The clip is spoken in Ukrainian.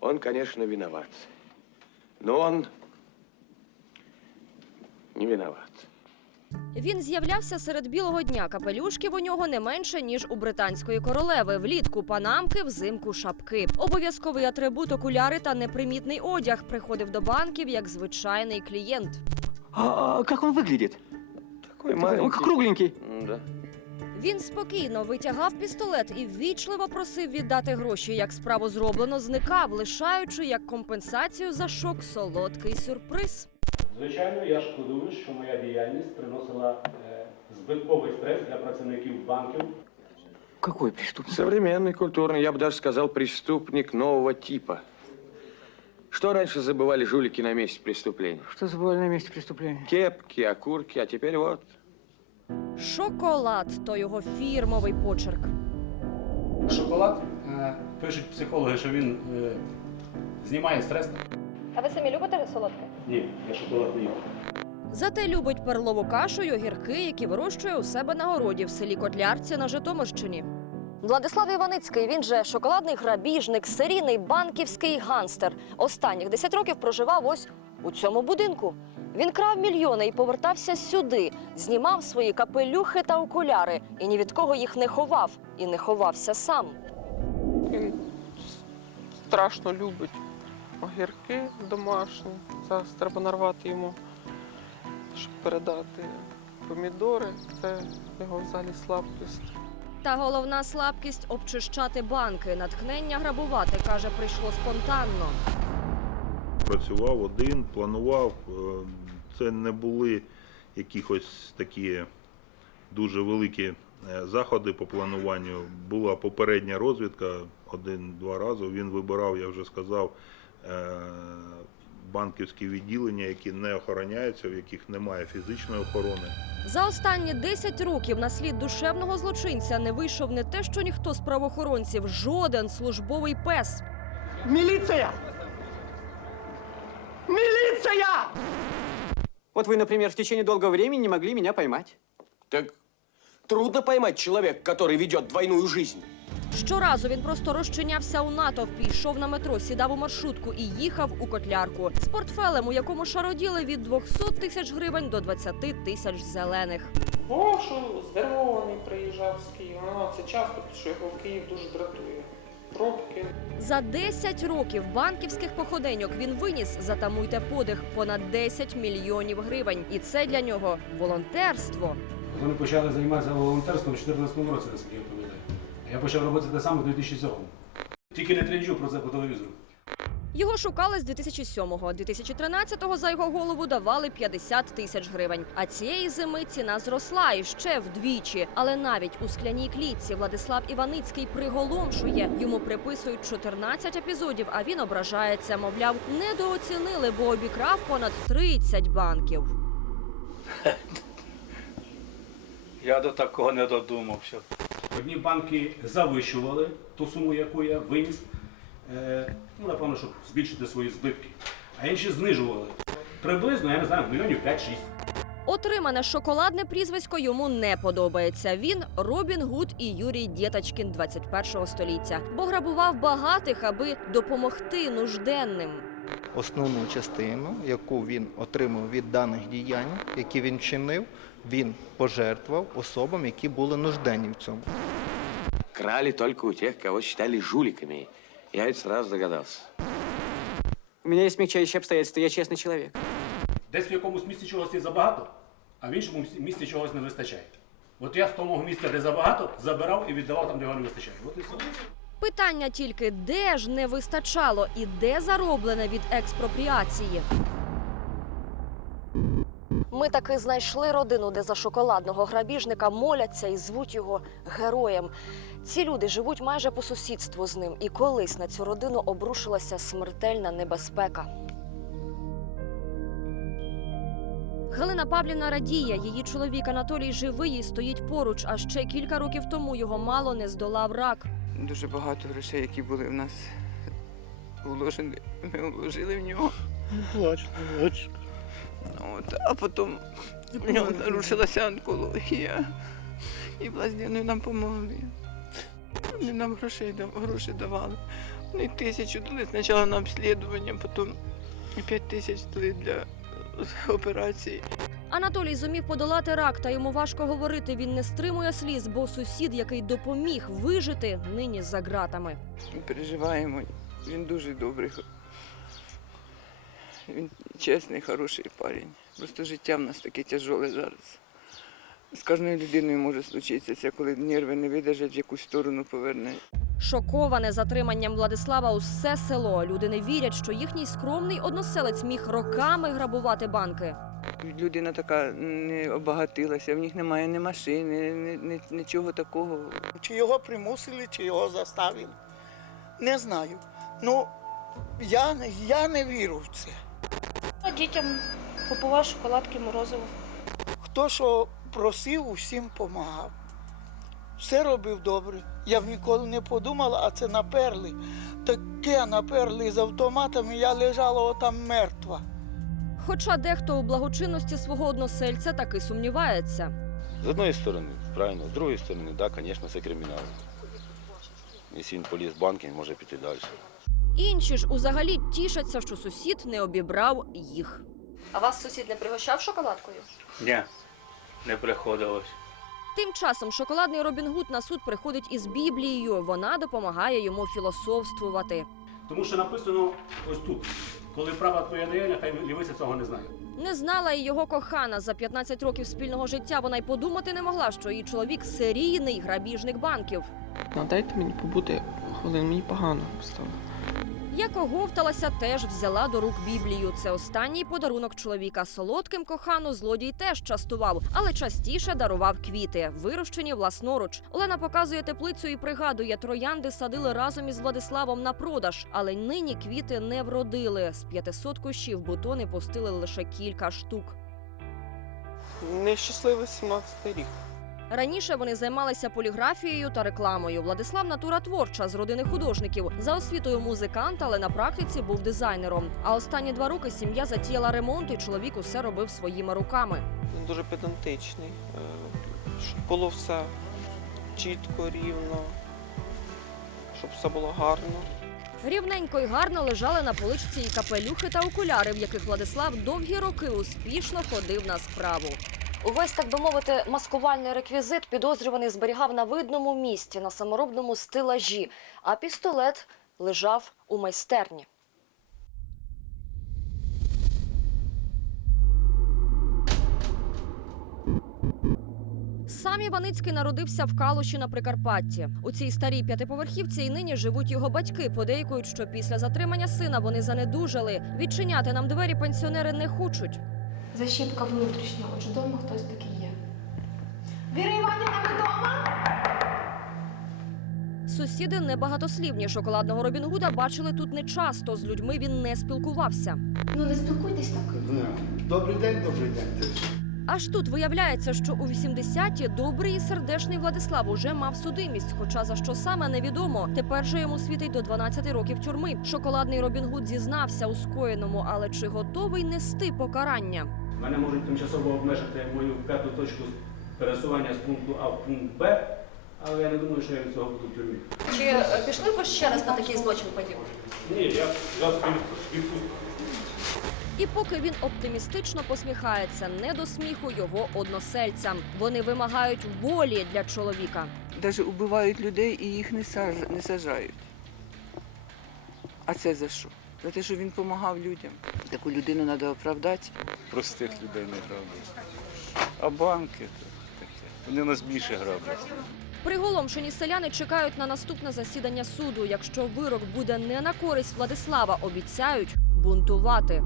Он, конечно, виноват. Но он не виноват. Він з'являвся серед білого дня. Капелюшків у нього не менше ніж у британської королеви. Влітку панамки, взимку шапки. Обов'язковий атрибут окуляри та непримітний одяг приходив до банків як звичайний клієнт. А как он выглядит? Такой Он маленький. кругленький. Да. Він спокійно витягав пістолет і ввічливо просив віддати гроші. Як справу зроблено, зникав, лишаючи як компенсацію за шок солодкий сюрприз. Звичайно, я шкодую, що моя діяльність приносила е, збитковий стрес для працівників банків. Какой преступник? Современный, культурный, я бы даже сказал, преступник нового типа. Что раньше забывали жулики на месте преступления? Что забывали на месте преступления? Кепки, окурки, а теперь вот. Шоколад то його фірмовий почерк. Шоколад е, пишуть психологи, що він е, знімає стрес. А ви самі любите солодке? Ні, я шоколад не їм. Зате любить перлову кашу й огірки, які вирощує у себе на городі в селі Котлярці на Житомирщині. Владислав Іваницький, він же шоколадний грабіжник, серійний банківський ганстер. Останніх 10 років проживав ось у цьому будинку. Він крав мільйони і повертався сюди, знімав свої капелюхи та окуляри і ні від кого їх не ховав і не ховався сам. Він страшно любить огірки домашні. Зараз треба нарвати йому, щоб передати помідори. Це його взагалі слабкість. Та головна слабкість обчищати банки. Натхнення грабувати каже, прийшло спонтанно. Працював один, планував. Е, Це не були якихось такі дуже великі е, заходи по плануванню. Була попередня розвідка один-два рази. Він вибирав, я вже сказав, е, банківські відділення, які не охороняються, в яких немає фізичної охорони. За останні 10 років на слід душевного злочинця не вийшов не те, що ніхто з правоохоронців, жоден службовий пес. Милиция! Милиция! Вот вы, например, в течение долгого времени не могли меня поймать. Так трудно поймать человека, который ведет двойную жизнь. Щоразу він просто розчинявся у натовпі, йшов на метро, сідав у маршрутку і їхав у котлярку з портфелем, у якому шароділи від 200 тисяч гривень до 20 тисяч зелених. Що здивований приїжджав з Києва. Ну, це часто, тому що його в Київ дуже дратує. Пробки. За 10 років банківських походеньок він виніс, затамуйте подих, понад 10 мільйонів гривень. І це для нього волонтерство. Вони почали займатися волонтерством у 2014 році, наскільки я пам'ятаю. Я почав робити те саме у 2007. Тільки не тренджу про це по телевізору. Його шукали з 2007-го. 2013-го за його голову давали 50 тисяч гривень. А цієї зими ціна зросла і ще вдвічі. Але навіть у скляній клітці Владислав Іваницький приголомшує. Йому приписують 14 епізодів, а він ображається. Мовляв, недооцінили, бо обікрав понад 30 банків. Я до такого не додумався. Одні банки завищували ту суму, яку я виніс, ну, напевно, щоб збільшити свої збитки, а інші знижували. Приблизно, я не знаю, мільйонів 5-6. Отримане шоколадне прізвисько йому не подобається. Він Робін Гуд і Юрій Дєтачкін 21-го століття, бо грабував багатих, аби допомогти нужденним. Основну частину, яку він отримав від даних діянь, які він чинив, він пожертвував особам, які були нужденні в цьому. Крали только у тех, кого считали жуликами. Я ведь сразу догадался. У меня є смягчаючі обстоятельства, я чесний чоловік. Десь в якомусь місці чогось є забагато, а в іншому місці чогось не вистачає. От я з того місця, де забагато, забирав і віддавав там, де його не вистачає. От і все. Питання тільки, де ж не вистачало і де зароблене від експропріації. Ми таки знайшли родину, де за шоколадного грабіжника моляться і звуть його героєм. Ці люди живуть майже по сусідству з ним, і колись на цю родину обрушилася смертельна небезпека. Галина Павлівна радіє, її чоловік Анатолій живий і стоїть поруч. А ще кілька років тому його мало не здолав рак. дуже багато грошей, які були в нас вложені, ми вложили в нього. Плач, плач. От, а потім в нього нарушилася онкологія. І власне вони нам допомогли. Вони нам грошей, гроші давали. І тисячу дали спочатку на обслідування, потім п'ять тисяч дали для операції. Анатолій зумів подолати рак, та йому важко говорити. Він не стримує сліз, бо сусід, який допоміг вижити, нині за ґратами. Ми переживаємо. Він дуже добрий. Він чесний, хороший парень. Просто життя в нас таке тяжоле зараз. З кожною людиною може случитися, коли нерви не видержать, в якусь сторону поверне. Шоковане затриманням Владислава усе село. Люди не вірять, що їхній скромний односелець міг роками грабувати банки. Людина така не обагатилася, в них немає ні машини, ні, ні, нічого такого. Чи його примусили, чи його заставили. Не знаю. Ну, я, не- я не вірю в це. Дітям купував шоколадки, морозиво. Хто що просив, усім допомагав. Все робив добре. Я б ніколи не подумала, а це наперли. Таке наперли з автоматами, я лежала отам мертва. Хоча дехто у благочинності свого односельця таки сумнівається. З одної сторони, правильно, з другої сторони, так, звісно, це кримінал. Якщо він поліз в банк, він може піти далі. Інші ж узагалі тішаться, що сусід не обібрав їх. А вас сусід не пригощав шоколадкою? Ні, не приходилось. Тим часом шоколадний Робін Гуд на суд приходить із Біблією. Вона допомагає йому філософствувати. Тому що написано ось тут. Коли права твоя дає, нехай лівиця цього не знає. Не знала і його кохана за 15 років спільного життя. Вона й подумати не могла, що її чоловік серійний грабіжник банків. Ну, дайте мені побути хвилин, мені погано стало. Як оговталася, теж взяла до рук Біблію. Це останній подарунок чоловіка. Солодким кохану злодій теж частував, але частіше дарував квіти, вирощені власноруч. Олена показує теплицю і пригадує, троянди садили разом із Владиславом на продаж, але нині квіти не вродили. З 500 кущів бутони пустили лише кілька штук. Нещасливий 17-й рік. Раніше вони займалися поліграфією та рекламою. Владислав натура творча з родини художників. За освітою музикант, але на практиці був дизайнером. А останні два роки сім'я затіяла ремонт, і чоловік усе робив своїми руками. Він дуже педантичний, е, щоб було все чітко, рівно, щоб все було гарно. Рівненько й гарно лежали на поличці і капелюхи та окуляри, в яких Владислав довгі роки успішно ходив на справу. Увесь, так би мовити, маскувальний реквізит підозрюваний зберігав на видному місці на саморобному стелажі, а пістолет лежав у майстерні. Сам Іваницький народився в Калуші на Прикарпатті. У цій старій п'ятиповерхівці і нині живуть його батьки. Подейкують, що після затримання сина вони занедужали. Відчиняти нам двері пенсіонери не хочуть. Защіпка внутрішня, отже, вдома хтось такий є. Віра Іванівна, ви вдома? Сусіди небагатослівні шоколадного Робін Гуда бачили тут не часто. З людьми він не спілкувався. Ну не спілкуйтесь так. Добрий день, добрий день. Аж тут виявляється, що у 80-ті добрий і сердешний Владислав уже мав судимість, хоча за що саме невідомо. Тепер же йому світить до 12 років тюрми. Шоколадний Робін Гуд зізнався у скоєному, але чи готовий нести покарання? Мене можуть тимчасово обмежити мою п'яту точку пересування з пункту А в пункт Б, але я не думаю, що я від цього буду в тюрмі. Чи е, пішли б ще раз на такий злочин подібний? Ні, я, я відпустку. І поки він оптимістично посміхається, не до сміху його односельцям. Вони вимагають волі для чоловіка. Навіть убивають людей і їх не, саж... не сажають. А це за що? За те, що він допомагав людям. Таку людину треба оправдати. Простих людей не граблять. А банки то таке. Вони нас більше граблять. Приголомшені селяни чекають на наступне засідання суду. Якщо вирок буде не на користь Владислава, обіцяють бунтувати.